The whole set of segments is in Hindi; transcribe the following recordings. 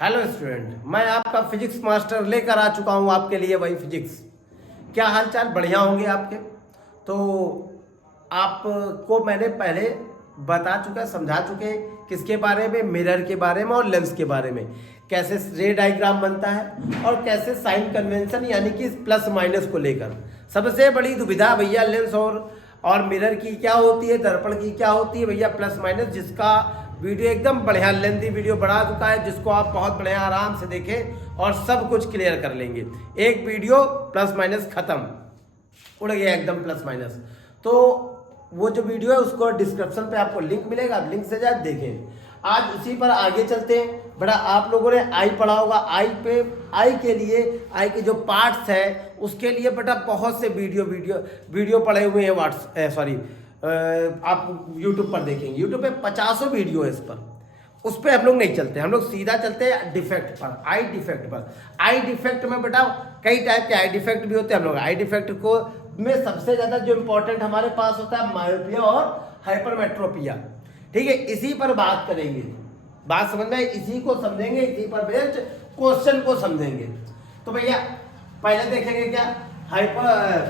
हेलो स्टूडेंट, मैं आपका फिजिक्स मास्टर लेकर आ चुका हूँ आपके लिए वही फिजिक्स। क्या हालचाल? बढ़िया होंगे आपके। तो आपको मैंने पहले बता चुका, समझा चुके किसके बारे में, मिरर के बारे में और लेंस के बारे में, कैसे रे डायग्राम बनता है और कैसे साइन कन्वेंशन यानी कि प्लस माइनस को लेकर। सबसे बड़ी दुविधा भैया लेंस और मिरर की क्या होती है, दर्पण की क्या होती है भैया, प्लस माइनस, जिसका वीडियो एकदम बढ़िया लेंथी वीडियो बना चुका है, जिसको आप बहुत बढ़िया आराम से देखें और सब कुछ क्लियर कर लेंगे। एक वीडियो प्लस माइनस खत्म, उड़ गया एकदम प्लस माइनस। तो वो जो वीडियो है उसको डिस्क्रिप्शन पे आपको लिंक मिलेगा, आप लिंक से जाए देखें। आज उसी पर आगे चलते हैं। बड़ा आप लोगों ने आई पढ़ा होगा, आई के लिए, आई के जो पार्ट्स है उसके लिए बेटा बहुत से वीडियो पड़े हुए हैं। आप यूट्यूब पर देखेंगे, यूट्यूब पे 50 वीडियो है इस पर। उस पर हम लोग नहीं चलते, हम लोग सीधा चलते हैं डिफेक्ट पर, आई डिफेक्ट पर। आई डिफेक्ट में बेटा कई टाइप के आई डिफेक्ट भी होते हैं। हम लोग आई डिफेक्ट को में सबसे ज्यादा जो इंपॉर्टेंट हमारे पास होता है मायोपिया और हाइपरमेट्रोपिया। ठीक है, इसी पर बात करेंगे। बात समझ में, इसी को समझेंगे, इसी पर बेस्ड क्वेश्चन को समझेंगे। तो भैया पहले देखेंगे क्या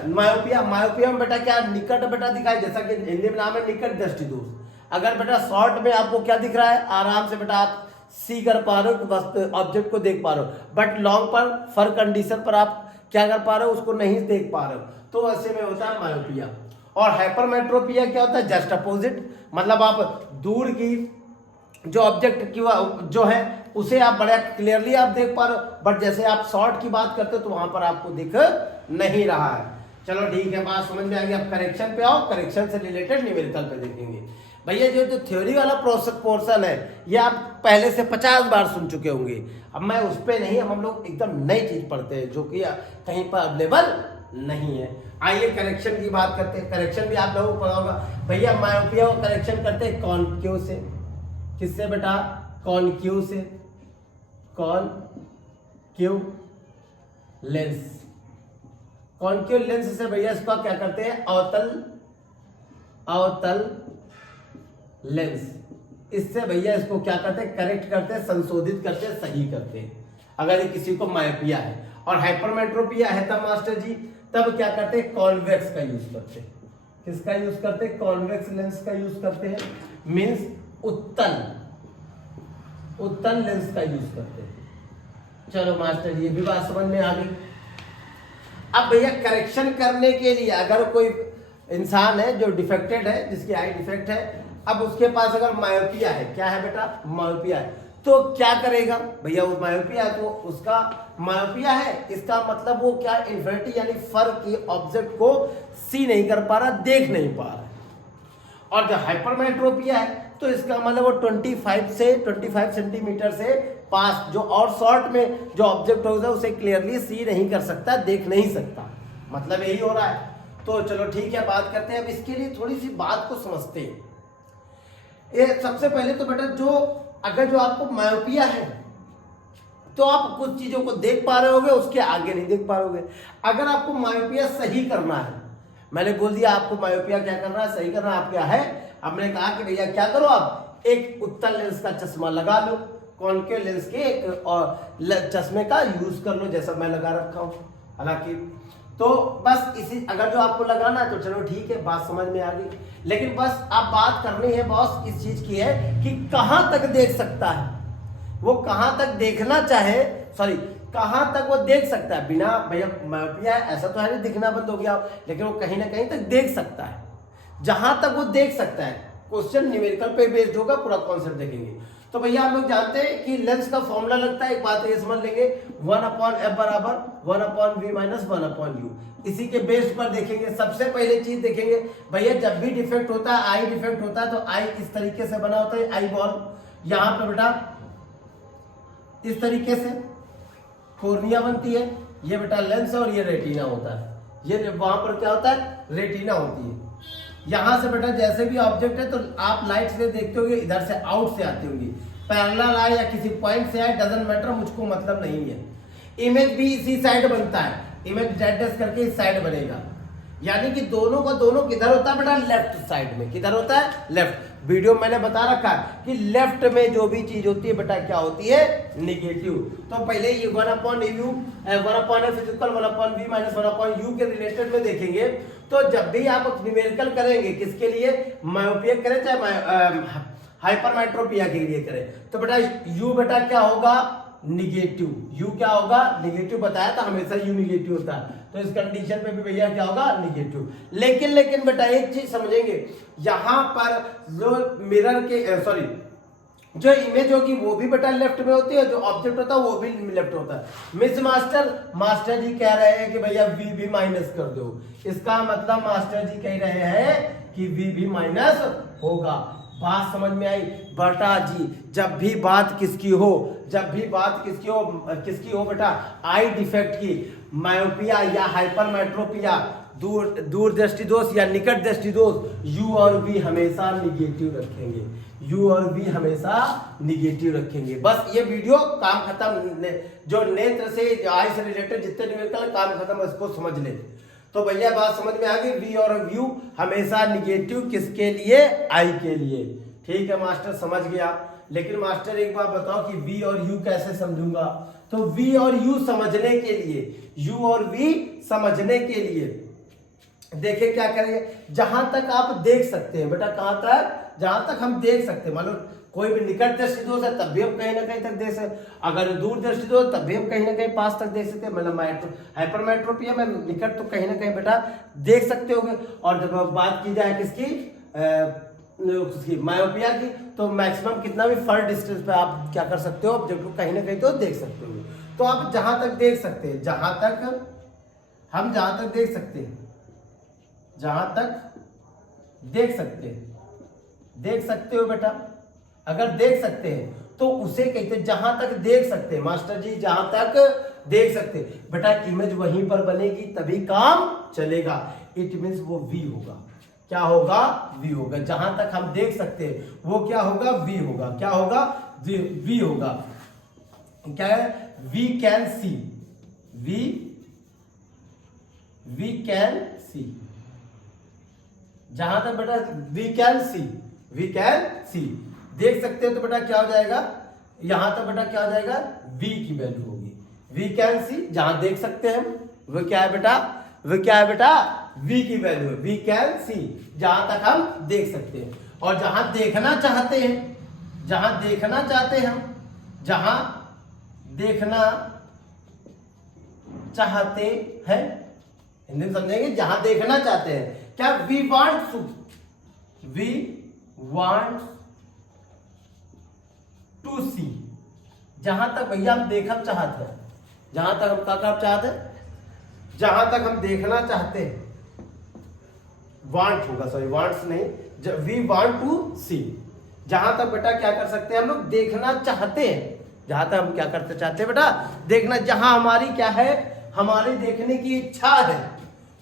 मायोपिया में बेटा क्या निकट बेटा दिखाई, जैसा कि हिंदी में नाम है निकट दृष्टि दोष। अगर बेटा शॉर्ट में आपको क्या दिख रहा है, आराम से बेटा आप सी कर पा रहे हो, बस ऑब्जेक्ट को देख पा रहे हो, बट लॉन्ग पर फर कंडीशन पर आप क्या कर पा रहे हो, उसको नहीं देख पा रहे हो, तो ऐसे में होता है मायोपिया। और हाइपरमेट्रोपिया क्या होता है, जस्ट अपोजिट, मतलब आप दूर की जो ऑब्जेक्ट की जो है उसे आप बड़ा क्लियरली आप देख पा रहे हो, बट जैसे आप शॉर्ट की बात करते हो तो वहां पर आपको दिख नहीं रहा है। चलो ठीक है, बात समझ में आ गई। अब करेक्शन पे आओ, करेक्शन से रिलेटेड न्यूमेरिकल पे देखेंगे। भैया जो थ्योरी वाला पोर्शन है ये आप पहले से 50 बार सुन चुके होंगे। अब मैं उस पर नहीं, हम लोग एकदम नई चीज पढ़ते हैं जो कि कहीं पर अवेलेबल नहीं है। आइए करेक्शन की बात करते हैं। करेक्शन भी आप लोगों को पता होगा भैया, मायोपिया को करेक्शन करते हैं कॉनकेव से। किससे बेटा? कॉनकेव से, कॉनकेव लेंस। कॉनकेव लेंस से भैया इसका क्या करते हैं, अवतल लेंस। इससे भैया इसको क्या करते हैं, करेक्ट करते हैं, संशोधित करते हैं, सही करते हैं, अगर ये किसी को मायोपिया है। और हाइपरमेट्रोपिया है तब मास्टर जी, तब क्या करते हैं, कॉन्वेक्स का यूज करते हैं। किसका यूज करते हैं? कॉन्वेक्स लेंस का यूज करते हैं, मींस उत्तल लेंस का यूज करते हैं। चलो मास्टर ये भी बात समझ में आ गई। अब भैया करेक्शन करने के लिए अगर कोई इंसान है जो डिफेक्टेड है, जिसकी आई डिफेक्ट है, अब उसके पास अगर मायोपिया है, क्या है बेटा, मायोपिया है, तो क्या करेगा भैया? वो मायोपिया है तो उसका मायोपिया है, इसका मतलब वो क्या, इन्फिनिटी यानी फर की ऑब्जेक्ट को सी नहीं कर पा रहा, देख नहीं पा रहा। और जब हाइपरमेट्रोपिया है तो इसका मतलब वो 25 सेंटीमीटर से पास जो और शॉर्ट में जो ऑब्जेक्ट होगा उसे क्लियरली सी नहीं कर सकता, देख नहीं सकता, मतलब यही हो रहा है। तो चलो ठीक है, बात करते हैं। अब इसके लिए थोड़ी सी बात को समझते हैं। ये सबसे पहले तो बेटा जो आपको मायोपिया है तो आप कुछ चीजों को देख पा रहे होगे, उसके आगे नहीं देख पा रहे। अगर आपको मायोपिया सही करना है, मैंने बोल दिया आपको मायोपिया क्या करना है, सही करना है। आप क्या है, अब मैंने कहा कि भैया क्या करो, आप एक उत्तल लेंस का चश्मा लगा लो, कॉनकेव लेंस के एक और चश्मे का यूज कर लो, जैसा मैं लगा रखा हूं। हालांकि तो बस इसी, अगर जो आपको लगाना है तो चलो ठीक है, बात समझ में आ गई। लेकिन बस आप बात करनी है बॉस इस चीज की है कि कहां तक देख सकता है वो, कहां तक देखना चाहे, कहां तक वो देख सकता है बिना, भैया मायोपिया है ऐसा तो है नहीं दिखना बंद हो गया, लेकिन वो कहीं ना कहीं तक देख सकता है। जहां तक वो देख सकता है, क्वेश्चन न्यूमेरिकल पे बेस्ड होगा, पूरा कॉन्सेप्ट देखेंगे। तो भैया हम लोग जानते हैं कि लेंस का फॉर्मूला लगता है, एक बात ये समझ लेंगे, 1/f बराबर 1/v माइनस 1/u। इसी के बेस पर देखेंगे। सबसे पहले चीज देखेंगे भैया, जब भी डिफेक्ट होता है, आई डिफेक्ट होता है, तो आई इस तरीके से बना होता है, आई बॉल। यहां पर बेटा इस तरीके से कॉर्निया बनती है, ये बेटा लेंस और ये रेटिना होता है। ये वहां पर क्या होता है, रेटिना होती है। यहां से बेटा जैसे भी ऑब्जेक्ट है तो आप लाइट से देखते होंगे, इधर से आउट से आती होंगी, पैरेलल आए या किसी पॉइंट से आए, डजंट मैटर, मुझको मतलब नहीं है। इमेज भी इसी साइड बनता है, इमेज डैश करके इस साइड बनेगा, यानी कि दोनों का दोनों किधर होता है बेटा, लेफ्ट साइड में। किधर होता है, लेफ्ट। वीडियो मैंने बता रखा है कि लेफ्ट में जो भी चीज होती है बेटा क्या होती है, निगेटिव। तो पहले ये 1/u 1/f equal 1/v minus 1/u के रिलेटेड में देखेंगे। तो जब भी आप न्यूमेरिकल करेंगे, किसके लिए, मायोपिया करें चाहे हाइपरमेट्रोपिया के लिए करें, तो बेटा u बेटा क्या होगा, निगेटिव। u क्या होगा, निगेटिव बताया था, हमेशा u निगेटिव होता है, तो इस कंडीशन पे भी भैया क्या होगा, निगेटिव। लेकिन बेटा एक चीज समझेंगे, यहां पर जो मिरर के सॉरी जो इमेज होगी वो भी बेटा लेफ्ट में होती है, जो ऑब्जेक्ट होता है वो भी लेफ्ट होता है। मिस मास्टर जी कह रहे हैं कि भैया v भी माइनस कर दो, इसका मतलब मास्टर जी कह रहे हैं कि v भी माइनस होगा। बात समझ में आई बेटा जी? जब भी बात किसकी हो, किसकी हो बेटा, आई डिफेक्ट की, मायोपिया या हाइपरमेट्रोपिया, दूर दृष्टि दोष या निकट दृष्टि दोष, u और v हमेशा निगेटिव रखेंगे, u और v हमेशा निगेटिव रखेंगे। बस ये वीडियो काम खत्म, जो नेत्र से आई से रिलेटेड जितने न्यूमेरिकल काम खत्म, इसको समझ ले। तो भैया बात समझ में आ गई, v और u हमेशा निगेटिव किसके लिए, I के लिए। ठीक है मास्टर, समझ गया। लेकिन मास्टर एक बात बताओ कि v और u कैसे समझूंगा? तो v और u समझने के लिए, u और v समझने के लिए देखिए क्या करेंगे, जहां तक आप देख सकते हैं बेटा, कहां तक, जहां तक हम देख सकते हैं। मान लो कोई भी निकट दृष्टि दोष है तब भी हम कहीं ना कहीं तक देख सकते, अगर दूर दृष्टि दोष तब भी हम कहीं ना कहीं पास तक देख सकते हैं। मतलब हाइपरमेट्रोपिया में निकट तो कहीं ना कहीं बेटा देख सकते होंगे। और जब बात की जाए किसकी मायोपिया की, तो मैक्सिमम कितना भी फर डिस्टेंस पे आप क्या कर सकते हो, ऑब्जेक्ट को कहीं ना कहीं तो देख सकते हो। तो आप जहां तक देख सकते हैं, जहां तक देख सकते हैं, जहां तक देख सकते हो बेटा, अगर देख सकते हैं तो उसे कहते हैं जहां तक देख सकते हैं। मास्टर जी जहां तक देख सकते हैं बेटा, इमेज वहीं पर बनेगी तभी काम चलेगा। इट मींस वो v होगा, क्या होगा, v होगा। जहां तक हम देख सकते हैं वो क्या होगा, v होगा। क्या होगा, v होगा। क्या है, we can see, we can see. जहां तक बेटा वी कैन सी देख सकते हो तो बेटा क्या हो जाएगा, यहां तक बेटा क्या हो जाएगा, v की वैल्यू होगी। वी कैन सी, जहां देख सकते हैं हम, वो क्या है बेटा, v की वैल्यू है। वी कैन सी, जहां तक हम देख सकते हैं। और जहां देखना चाहते हैं, जहां देखना चाहते हैं, हिंदी में समझेंगे, जहां देखना चाहते हैं। क्या, वी वांट टू सी, जहां तक भैया हम देखना चाहते हैं, जहां तक हम क्या चाहते हैं, जहां तक हम देखना चाहते हैं, वांट होगा, सॉरी वांट्स नहीं, वी वांट टू सी। जहां तक बेटा क्या कर सकते हैं हम लोग, देखना चाहते हैं, जहां तक हम क्या करते चाहते हैं बेटा, देखना, जहां हमारी क्या है, हमारी देखने की इच्छा है,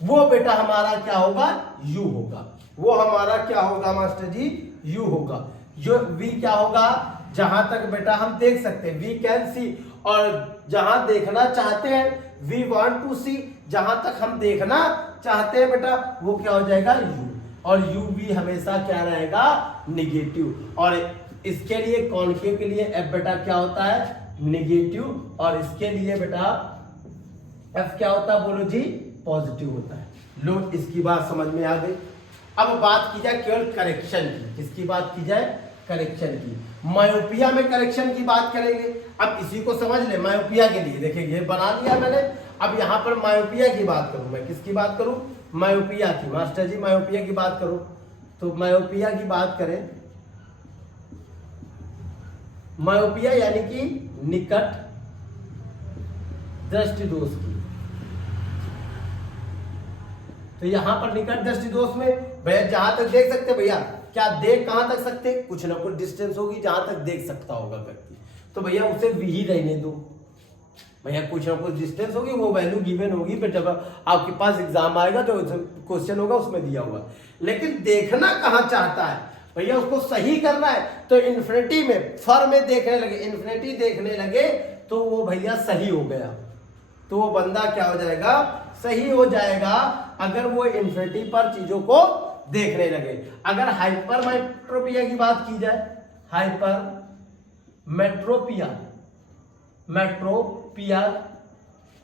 वो बेटा हमारा क्या होगा, यू होगा। वो हमारा क्या होगा मास्टर जी, यू होगा। जो वी क्या होगा, जहां तक बेटा हम देख सकते हैं, वी कैन सी। और जहां देखना चाहते हैं, वी वांट टू सी, जहां तक हम देखना चाहते हैं बेटा, वो क्या हो जाएगा, यू। और यू भी हमेशा क्या रहेगा, निगेटिव। और इसके लिए कॉन्केव के लिए एफ बेटा क्या होता है, निगेटिव। और इसके लिए बेटा एफ क्या होता है, बोलो जी, पॉजिटिव होता है। लो, इसकी बात समझ में आ गई। अब बात की जाए केवल करेक्शन की, किसकी बात की जाए, करेक्शन की। मायोपिया में करेक्शन की बात करेंगे। अब इसी को समझ ले, मायोपिया के लिए देखिए ये बना लिया मैंने। अब यहां पर मायोपिया की बात करूं, मैं किसकी बात करूं, मायोपिया की। मास्टर जी मायोपिया की बात करूं, तो मायोपिया की बात करें, मायोपिया यानी कि निकट दृष्टि दोष की। तो यहां पर निकट दृष्टि दोष में भैया जहां तक देख सकते भैया, क्या देख कहां तक सकते, कुछ ना कुछ डिस्टेंस होगी जहां तक देख सकता होगा व्यक्ति, तो भैया उसे v ही रहने दो। भैया कुछ ना कुछ डिस्टेंस होगी, वो वैल्यू गिवन होगी, फिर जब आपके पास एग्जाम आएगा तो क्वेश्चन होगा उसमें दिया होगा। लेकिन देखना कहां चाहता है भैया, उसको सही करना है, तो इन्फिनिटी में, फर में देखने लगे, इन्फिनिटी देखने लगे, तो वो भैया सही हो गया, तो वो बंदा क्या हो जाएगा, सही हो जाएगा। अगर वो इन्फिनिटी पर चीजों को देखने लगे। अगर हाइपरमेट्रोपिया की बात की जाए, हाइपरमेट्रोपिया, मेट्रोपिया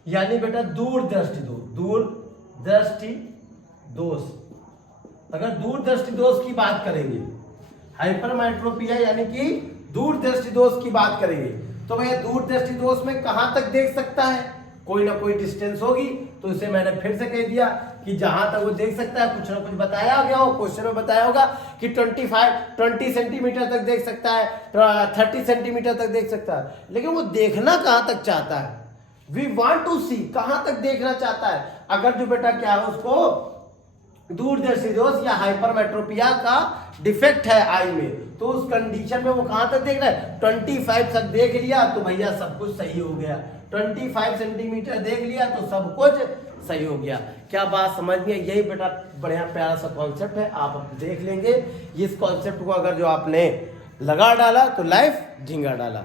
यानी बेटा दूरदृष्टि दोष, दूरदृष्टि दोष। अगर दूरदृष्टि दोष की बात करेंगे, हाइपरमेट्रोपिया यानी कि दूरदृष्टि दोष की बात करेंगे, तो भैया दूरदृष्टि दोष में कहां तक देख सकता है, कोई ना कोई डिस्टेंस होगी। तो इसे मैंने फिर से कह दिया कि जहां तक वो देख सकता है, कुछ ना कुछ बताया गया हो, क्वेश्चन में बताया होगा कि 20 सेंटीमीटर तक देख सकता है, 30 सेंटीमीटर तक देख सकता है। लेकिन वो देखना कहां तक चाहता है, वी वांट टू सी, कहां तक देखना चाहता है। अगर जो बेटा क्या है उसको दूरदर्शी दोष या हाइपरमेट्रोपिया का डिफेक्ट है आई में, तो उस कंडीशन में वो कहां तक देख रहा है, 25 तक देख लिया तो भैया सब कुछ सही हो गया। 25 सेंटीमीटर देख लिया तो सब कुछ सही हो गया। क्या बात समझ में? यही बेटा बढ़िया प्यारा सा कॉन्सेप्ट है, आप देख लेंगे। इस कॉन्सेप्ट को अगर जो आपने लगा डाला तो लाइफ झिंगा डाला।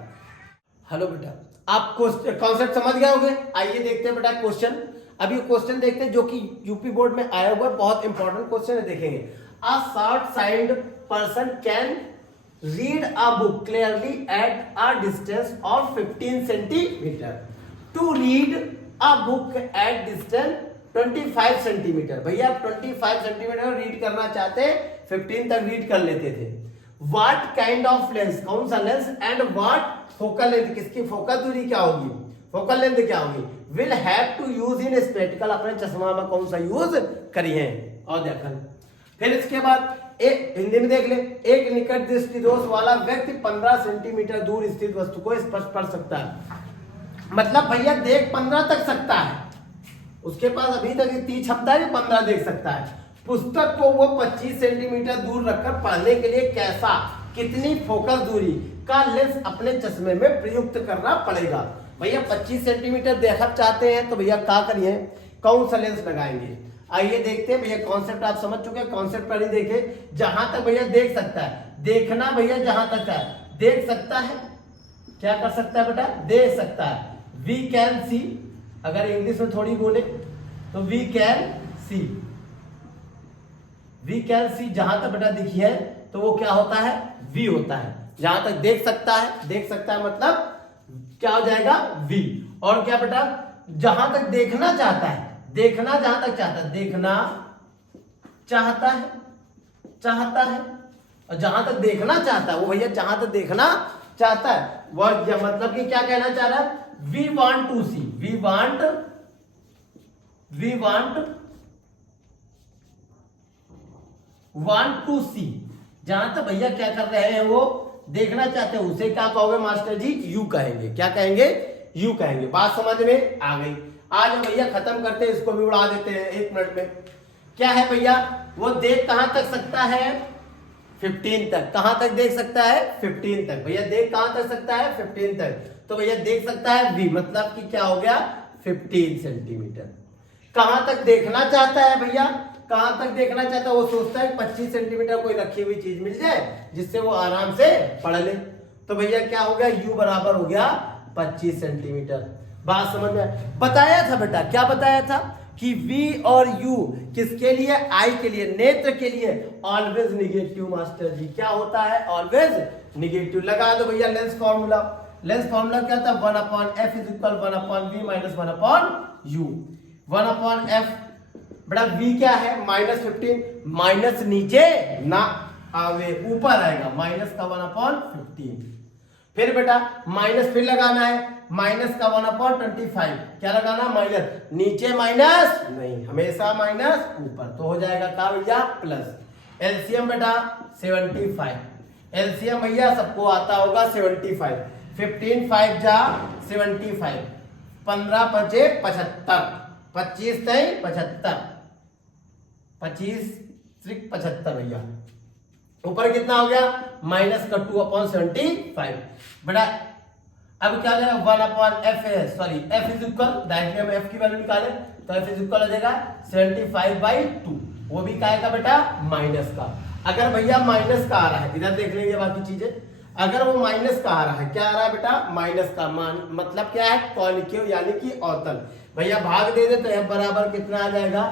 हेलो बेटा, आप कॉन्सेप्ट समझ गए होंगे। आइए देखते हैं बेटा क्वेश्चन। अभी क्वेश्चन देखते हैं जो कि यूपी बोर्ड में आया हुआ है, बहुत इंपॉर्टेंट क्वेश्चन है, देखेंगे। A short side person can read a book clearly at a distance of 15 centimetre to read a book at distance 25 centimetre. भैया 25 सेंटीमीटर रीड करना चाहते, 15 तक रीड कर लेते थे। व्हाट काइंड ऑफ लेंस, कौन सा lens, and what focal length, किसकी फोकल दूरी क्या होगी, फोकल लेंथ क्या होगी, will have to use in spectacle, अपने चश्मा में कौन सा यूज करिए। और देखा फिर इसके बाद एक हिंदी में देख ले, एक निकट दृष्टि दोष वाला व्यक्ति 15 सेंटीमीटर दूर स्थित वस्तु को स्पष्ट पढ़ सकता है। मतलब भैया देख 15 तक सकता है, उसके पास अभी तक इतनी क्षमता है, 15 देख सकता है। पुस्तक को वो 25 सेंटीमीटर दूर रखकर पढ़ने के लिए कैसा, कितनी फोकस दूरी का लेंस अपने चश्मे में प्रयुक्त करना पड़ेगा। भैया 25 सेंटीमीटर देखना चाहते हैं तो भैया क्या करिए, कौन सा लेंस लगाएंगे। आइए देखते हैं भैया, कॉन्सेप्ट आप समझ चुके हैं, कॉन्सेप्ट पहले देखे। जहां तक भैया देख सकता है, देखना भैया जहां तक है देख सकता है, क्या कर सकता है बेटा, देख सकता है। वी कैन सी, अगर इंग्लिश में थोड़ी बोले तो we can see, we can see जहां तक बेटा दिखी है तो वो क्या होता है, वी होता है। जहां तक देख सकता है, देख सकता है मतलब क्या हो जाएगा, वी। और क्या बेटा, जहां तक देखना चाहता है, देखना जहां तक चाहता है, देखना चाहता है, चाहता है। और जहां तक देखना चाहता है वो भैया जहां तक देखना चाहता है वह मतलब कि क्या कहना चाह रहा है, we want to see, we want to see. जहां तक भैया क्या कर रहे हैं वो देखना चाहते हैं, उसे क्या कहोगे मास्टर जी, यू कहेंगे। क्या कहेंगे, यू कहेंगे। बात समझ में आ गई। आज भैया खत्म करते हैं, इसको भी उड़ा देते हैं 1 मिनट में। क्या है भैया, वो देख कहां तक सकता है, 15 तक। कहां तक देख सकता है, 15 तक। भैया देख कहां तक सकता है, 15 तक। तो भैया देख सकता है वी, मतलब कि क्या हो गया, 15 सेंटीमीटर। कहां तक देखना चाहता है भैया, कहां तक देखना चाहता है, वो सोचता है 25 सेंटीमीटर कोई रखी हुई चीज मिल जाए जिससे वो आराम से पढ़ ले। तो भैया क्या हो गया, यू बराबर हो गया 25 सेंटीमीटर। बात समझ में बताया था बेटा, क्या बताया था कि V और U किसके लिए, आई के लिए, नेत्र के लिए ऑलवेज निगेटिव। मास्टर जी क्या होता है, ऑलवेज निगेटिव। लगा दो भैया लेंस फॉर्मूला। लेंस फॉर्मूला क्या था, 1/f is equal 1/v minus 1/u। 1/f बेटा V क्या है, -15, माइनस नीचे ना आवे, ऊपर आएगा, माइनस का 1/15। फिर बेटा माइनस फिर लगाना है, माइनस का 1/25। क्या लगाना, माइनस, नीचे माइनस नहीं, हमेशा माइनस ऊपर। तो हो जाएगा क्या भैया, प्लस। एलसीएम बेटा 75, एलसीएम भैया सबको आता होगा 75। 15 5 जा 75, 15 5 75, 25 3 75, 25 75 भैया। ऊपर कितना हो गया, माइनस का 2/75। बेटा अब क्या हो जाएगा, 1/f है, sorry f is equal, directly हम f की वैल्यू निकाले तो f इज इक्वल हो जाएगा 75/2। वो भी क्या आएगा बेटा, माइनस का। अगर भैया माइनस का आ रहा है, इधर देख लेंगे बाकी चीजें। अगर वो माइनस का आ रहा है, क्या आ रहा है बेटा, माइनस का, मतलब क्या है, कॉन्केव यानी कि अवतल। भैया भाग दे दे तो f बराबर कितना आ जाएगा,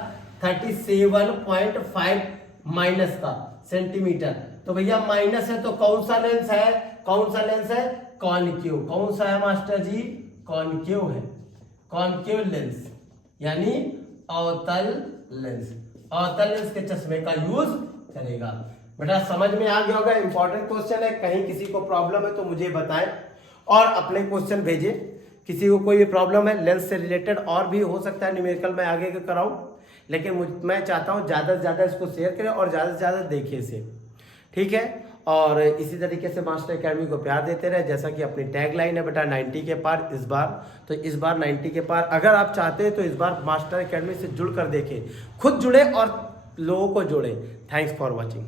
37.5 माइनस का सेंटीमीटर। तो भैया माइनस है तो कौन सा लेंस है, कौन सा लेंस है, कॉनकेव। कौन सा है मास्टर जी, कॉनकेव है, कॉनकेव लेंस यानी अवतल लेंस। अवतल लेंस के चश्मे का यूज करेगा। बेटा समझ में आ गया होगा, इंपॉर्टेंट क्वेश्चन है, कहीं किसी को प्रॉब्लम है तो मुझे बताएं और अपने क्वेश्चन भेजें। किसी को कोई भी प्रॉब्लम है लेंस से रिलेटेड और भी हो सकता है न्यूमेरिकल मैं आगे के कराऊं, लेकिन मैं चाहता हूं ज़्यादा से ज़्यादा इसको शेयर करें और ज़्यादा से ज़्यादा देखिए इसे, ठीक है। और इसी तरीके से मास्टर एकेडमी को प्यार देते रहे, जैसा कि अपनी टैग लाइन है बेटा 90 के पार इस बार, तो इस बार 90 के पार अगर आप चाहते हैं तो इस बार मास्टर एकेडमी से जुड़ कर देखें, खुद जुड़े और लोगों को जोड़े। Thanks for watching.